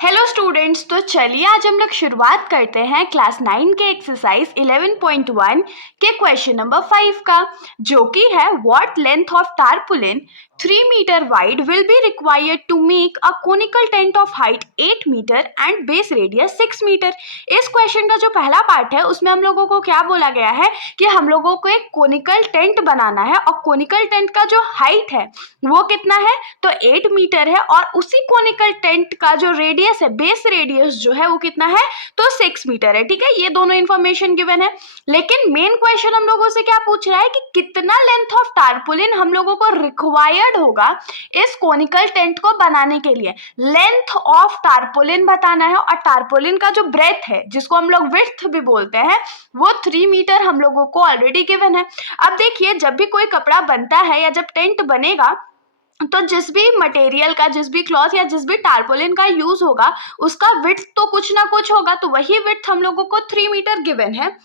Hello students, तो चलिए आज हम लोग शुरुआत करते हैं क्लास 9 के एक्सरसाइज 11.1 के क्वेश्चन नंबर 5 का, जो कि है what length of tarpaulin 3 metre wide will be required to make a conical tent of height 8 metre and base radius 6 metre. इस क्वेश्चन का जो पहला पार्ट है उसमें हम लोगों को क्या बोला गया है कि हम लोगों को एक कोनिकल टेंट बनाना है और कोनिकल टेंट का जो हाइट है वो कितना है, तो 8 मीटर है और उसी कोनिकल टेंट का जो रेडियस है, बेस रेडियस जो है वो कितना है, तो 6 मीटर है। ठीक है, ये दोनों इंफॉर्मेशन गिवन है। लेकिन मेन क्वेश्चन हम लोगों से क्या पूछ रहा है कि कितना लेंथ ऑफ टारपुलिन हम लोगों को रिक्वायर्ड होगा इस कोनिकल टेंट को बनाने के लिए। लेंथ ऑफ टारपुलिन बताना है और टारपुलिन का जो ब्रेथ है, जिसको हम लोग विड्थ भी बोलते हैं, वो 3 मीटर हम लोगों को ऑलरेडी गिवन है। अब देखिए, जब भी कोई कपड़ा बनता है या जब टेंट बनेगा तो जिस भी मटेरियल का, जिस भी क्लॉथ या जिस भी टारपोलिन का यूज होगा उसका विड्थ तो कुछ ना कुछ होगा, तो वही विड्थ हम लोगों को 3 मीटर गिवन है।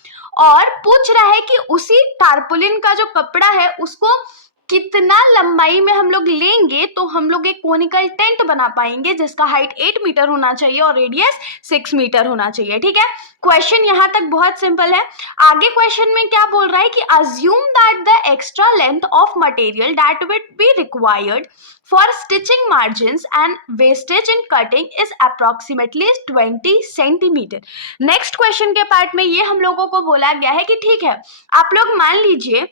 और पूछ रहा है कि उसी टारपोलिन का जो कपड़ा है उसको कितना लंबाई में हम लोग लेंगे तो हम लोग एक कोनिकल टेंट बना पाएंगे जिसका हाइट 8 मीटर होना चाहिए और रेडियस 6 मीटर होना चाहिए। ठीक है, क्वेश्चन यहाँ तक बहुत सिंपल है। आगे क्वेश्चन में क्या बोल रहा है कि assume that the extra length of material that will be required for stitching margins and wastage in cutting is approximately 20 centimetre. Next question के पार्ट में ये हम लोगों को बोला गया है कि ठीक है, आप लोग मान लीजिए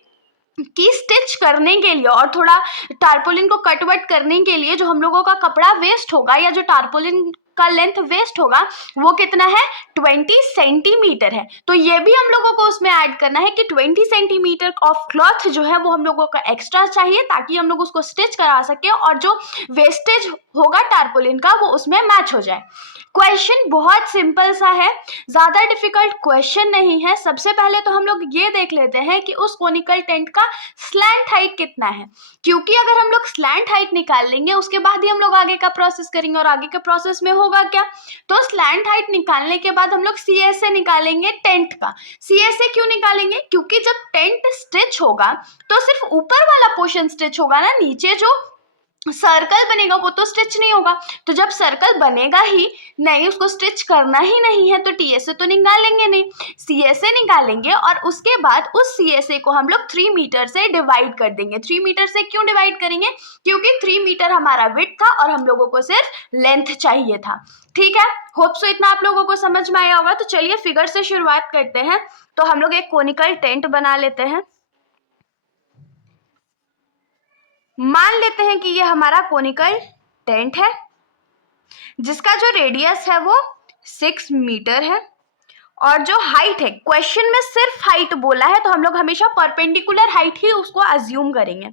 कि स्टिच करने के लिए और थोड़ा टारपोलिन को कटवट करने के लिए जो हम लोगों का कपड़ा वेस्ट होगा या जो टारपोलिन का लेंथ वेस्ट होगा वो कितना है, 20 सेंटीमीटर है। तो ये भी हम लोगों को उसमें ऐड करना है कि 20 सेंटीमीटर ऑफ क्लॉथ जो है वो हम लोगों का एक्स्ट्रा चाहिए ताकि हम लोग उसको स्टिच करा सके और जो वेस्टेज होगा टारपोलिन का वो उसमें मैच हो जाए। क्वेश्चन बहुत सिंपल सा है, ज्यादा डिफिकल्ट क्वेश्चन नहीं है। सबसे पहले तो हम लोग ये देख लेते हैं कि उस कोनिकल टेंट का स्लैंट हाइट कितना है, क्योंकि अगर हम लोग स्लैंट हाइट निकाल लेंगे उसके बाद ही हम लोग आगे का प्रोसेस करेंगे। और आगे के प्रोसेस में होगा क्या, तो स्लैंट हाइट निकालने के बाद हम लोग सीएसए निकालेंगे टेंट का। सीएसए क्यों निकालेंगे, क्योंकि जब टेंट स्टिच होगा तो सिर्फ ऊपर वाला पोर्शन स्टिच होगा ना, नीचे जो सर्कल बनेगा वो तो स्टिच नहीं होगा। तो जब सर्कल बनेगा ही नहीं, उसको स्टिच करना ही नहीं है, तो टीएसए तो निकालेंगे नहीं, सीएसए निकालेंगे और उसके बाद उस सीएसए को हम लोग 3 मीटर से डिवाइड कर देंगे। 3 मीटर से क्यों डिवाइड करेंगे, क्योंकि 3 मीटर हमारा विड्थ था और हम लोगों को सिर्फ लेंथ चाहिए था। ठीक है, होप सो इतना आप लोगों को समझ में आया होगा। तो चलिए फिगर से शुरुआत करते हैं। तो हम लोग एक कोनिकल टेंट बना लेते हैं। मान लेते हैं कि ये हमारा कोनिकल टेंट है जिसका जो रेडियस है वो 6 मीटर है और जो हाइट है, क्वेश्चन में सिर्फ हाइट बोला है तो हम लोग हमेशा परपेंडिकुलर हाइट ही उसको अज्यूम करेंगे।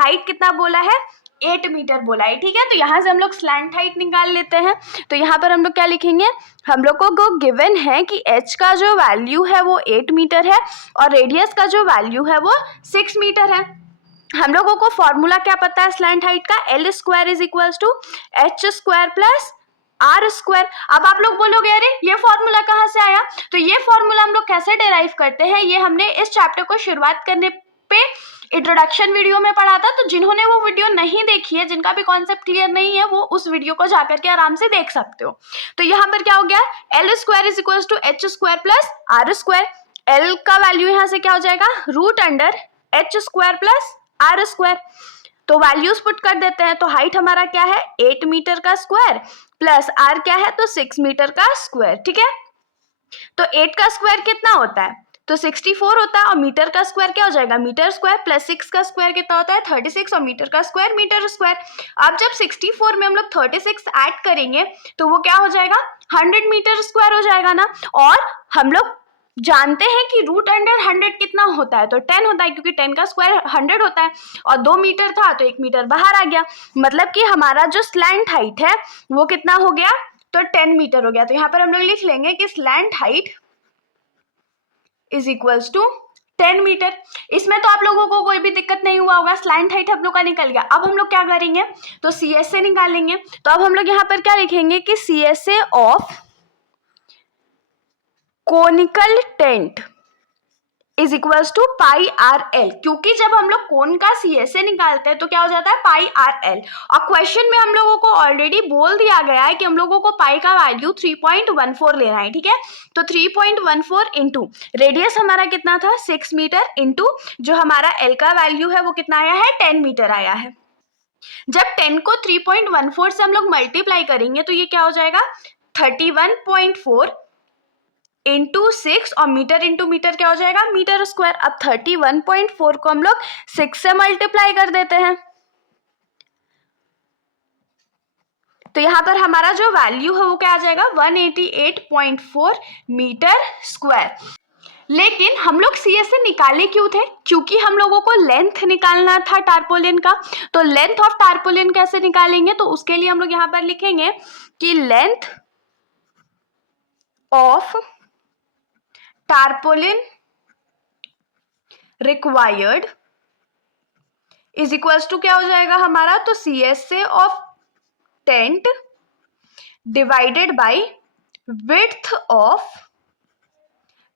हाइट कितना बोला है, 8 मीटर बोला है। ठीक है, तो यहाँ से हम लोग स्लैंट हाइट निकाल लेते हैं। तो यहाँ पर हम लोग क्या लिखेंगे, हम लोग को गिवन है कि h का जो वैल्यू है वो 8 मीटर है और रेडियस का जो वैल्यू है वो 6 मीटर है। हम लोगों को फॉर्मूला क्या पता है स्लैंट हाइट का, L square is equals to H square plus R square. अब आप लोग बोलोगे अरे ये फॉर्मूला कहाँ से आया, तो ये फॉर्मूला हम लोग कैसे डिराइव करते हैं, ये हमने इस चैप्टर को शुरुआत करने पे इंट्रोडक्शन वीडियो में पढ़ा था। तो जिन्होंने वो वीडियो नहीं देखी है, जिनका भी कॉन्सेप्ट क्लियर नहीं है, वो उस वीडियो को जाकर के आराम से देख सकते हो। तो यहाँ पर क्या हो गया, L square is equals to H square plus R square. L का वैल्यू यहाँ से क्या हो जाएगा, root under H square plus R square. तो वैल्यूज पुट कर देते हैं। तो हाइट हमारा क्या है, 8 मीटर का स्क्वायर प्लस आर क्या है, तो 6 मीटर का स्क्वायर। ठीक है, तो 8 का स्क्वायर कितना होता है, तो 64 होता है और मीटर का स्क्वायर क्या हो जाएगा, मीटर स्क्वायर प्लस 6 का स्क्वायर कितना होता है, 36 और मीटर का स्क्वायर मीटर स्क्वायर। अब जब 64 में हम लोग 36 ऐड करेंगे तो वो क्या हो जाएगा, 100 मीटर स्क्वायर हो जाएगा ना। और हम लोग जानते हैं कि रूट अंडर 100 कितना होता है, तो 10 होता है, क्योंकि 10 का स्क्वायर 100 होता है और 2 मीटर था तो 1 मीटर बाहर आ गया। मतलब कि हमारा जो स्लैंट हाइट है वो कितना हो गया, तो 10 मीटर हो गया। तो यहाँ पर हम लोग लिख लेंगे कि slant height is equals to 10 meter. इसमें तो आप लोगों को कोई भी दिक्कत नहीं हुआ होगा, स्लैंट हाइट हम लोग का निकल गया। अब हम लोग क्या करेंगे, तो सीएसए निकालेंगे। तो अब हम लोग यहाँ पर क्या लिखेंगे कि CSA of conical tent is equals to pi R L, क्योंकि जब हम लोग कोण का CSA निकालते हैं तो क्या हो जाता है पाई आर एल। और क्वेश्चन में हम लोगों को ऑलरेडी बोल दिया गया है कि हम लोगों को पाई का वैल्यू 3.14 लेना है, ठीक है। तो 3.14 इंटू रेडियस हमारा कितना था 6 मीटर, इंटू जो हमारा एल का वैल्यू है वो कितना आया है 10 मीटर आया है। जब 10 को 3.14 से हम लोग मल्टीप्लाई करेंगे तो ये क्या हो जाएगा 31.4 इंटू 6, और मीटर इंटू मीटर क्या हो जाएगा मीटर स्क्वायर। अब 31.4 को हम लोग 6 से मल्टीप्लाई कर देते हैं, तो यहां पर हमारा जो वैल्यू है वो क्या आ जाएगा 188.4 मीटर स्क्वायर। लेकिन हम लोग CSA निकाले क्यों थे, क्योंकि हम लोगों को लेंथ निकालना था टारपोलिन का। तो लेंथ ऑफ टारपोलिन कैसे निकालेंगे, तो उसके लिए हम लोग यहां पर लिखेंगे कि length of tarpaulin required is equals to क्या हो जाएगा हमारा, तो CSA ऑफ tent divided by width of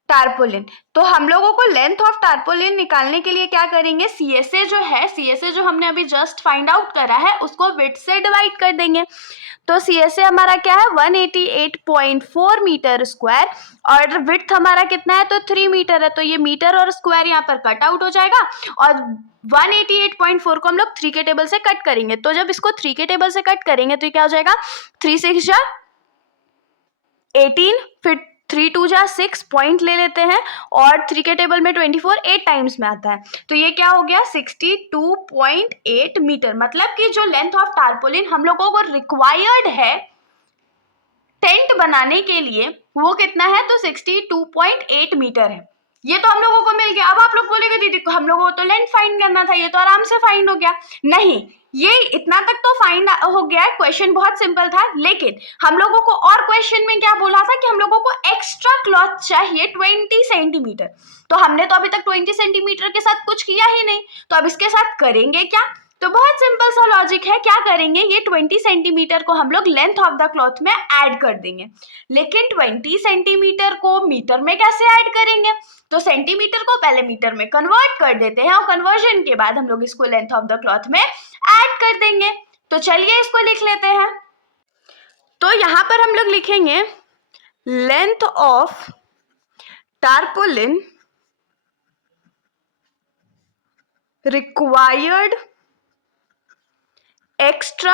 tarpaulin. तो हम लोगों को लेंथ ऑफ टारपोलिन निकालने के लिए क्या करेंगे, CSA जो है, CSA जो हमने अभी जस्ट फाइंड आउट करा है उसको विड्थ से डिवाइड कर देंगे। तो CSA हमारा क्या है 188.4 मीटर स्क्वायर, और विड्थ हमारा कितना है तो 3 मीटर है, तो ये मीटर और स्क्वायर यहाँ पर कट आउट हो जाएगा, और 188.4 को हम लोग 3 के टेबल से कट करेंगे। तो जब इसको 3 के टेबल से कट करेंगे तो क्या हो जाएगा 3 6 जा 18, फिर 3 2 जा 6 पॉइंट ले लेते हैं, और 3 के टेबल में 24 8 टाइम्स में आता है, तो ये क्या हो गया 62.8 मीटर। मतलब कि जो लेंथ ऑफ टारपोलिन हम लोगों को रिक्वायर्ड है टेंट बनाने के लिए वो कितना है तो 62.8 मीटर है। ये तो हम लोगों को मिल गया। अब आप लोग बोलेंगे दीदी हम लोगों को तो लेंथ फाइंड करना था, ये तो आराम से फाइंड हो गया। नहीं, ये इतना तक तो फाइंड हो गया है, क्वेश्चन बहुत सिंपल था, लेकिन हम लोगों को और क्वेश्चन में क्या बोला था कि हम लोगों को एक्स्ट्रा क्लॉथ चाहिए 20 सेंटीमीटर। तो हमने तो अभी तक 20 सेंटीमीटर के साथ कुछ किया ही नहीं, तो अब इसके साथ करेंगे क्या, तो बहुत सिंपल सा लॉजिक है। क्या करेंगे, ये 20 सेंटीमीटर को हम लोग लेंथ ऑफ द क्लॉथ में ऐड कर देंगे। लेकिन 20 सेंटीमीटर को मीटर में कैसे ऐड करेंगे, तो सेंटीमीटर को पहले मीटर में कन्वर्ट कर देते हैं, और कन्वर्जन के बाद हम लोग इसको लेंथ ऑफ द क्लॉथ में ऐड कर देंगे। तो चलिए इसको लिख लेते हैं। तो यहां पर हम लोग लिखेंगे length of tarpaulin required extra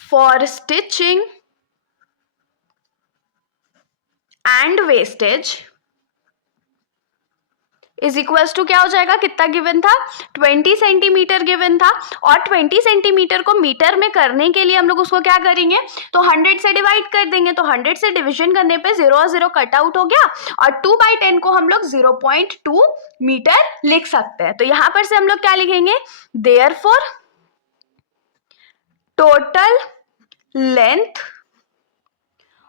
for stitching and wastage is equals to क्या हो जाएगा, कितना गिवन था 20 सेंटीमीटर गिवन था, और 20 सेंटीमीटर को मीटर में करने के लिए हम लोग उसको क्या करेंगे तो 100 से डिवाइड कर देंगे। तो 100 से डिवीजन करने पे 0 और 0 कट आउट हो गया, और 2/10 को हम लोग 0.2 मीटर लिख सकते हैं। तो यहां पर से हम लोग क्या लिखेंगे, therefore total length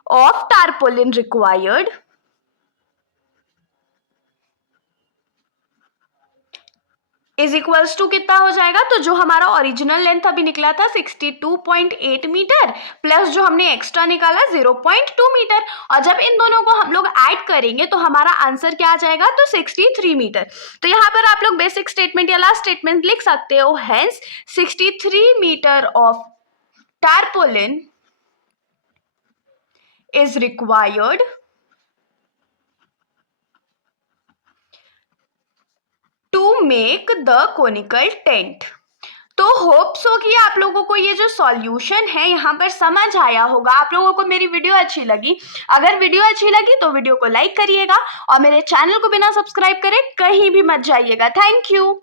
of tarpaulin required is equals to कितना हो जाएगा, तो जो हमारा ओरिजिनल लेंथ अभी निकला था 62.8 मीटर प्लस जो हमने एक्स्ट्रा निकाला 0.2 मीटर, और जब इन दोनों को हम लोग ऐड करेंगे तो हमारा आंसर क्या आ जाएगा तो 63 मीटर। तो यहाँ पर आप लोग बेसिक स्टेटमेंट या लास्ट स्टेटमेंट लिख सकते हो, hence 63 meter of tarpaulin is required to make the conical tent। तो होप्स हो कि आप लोगों को ये जो सॉल्यूशन है यहाँ पर समझ आया होगा, आप लोगों को मेरी वीडियो अच्छी लगी। अगर वीडियो अच्छी लगी तो वीडियो को लाइक करिएगा, और मेरे चैनल को बिना सब्सक्राइब करे कहीं भी मत जाइएगा। Thank you.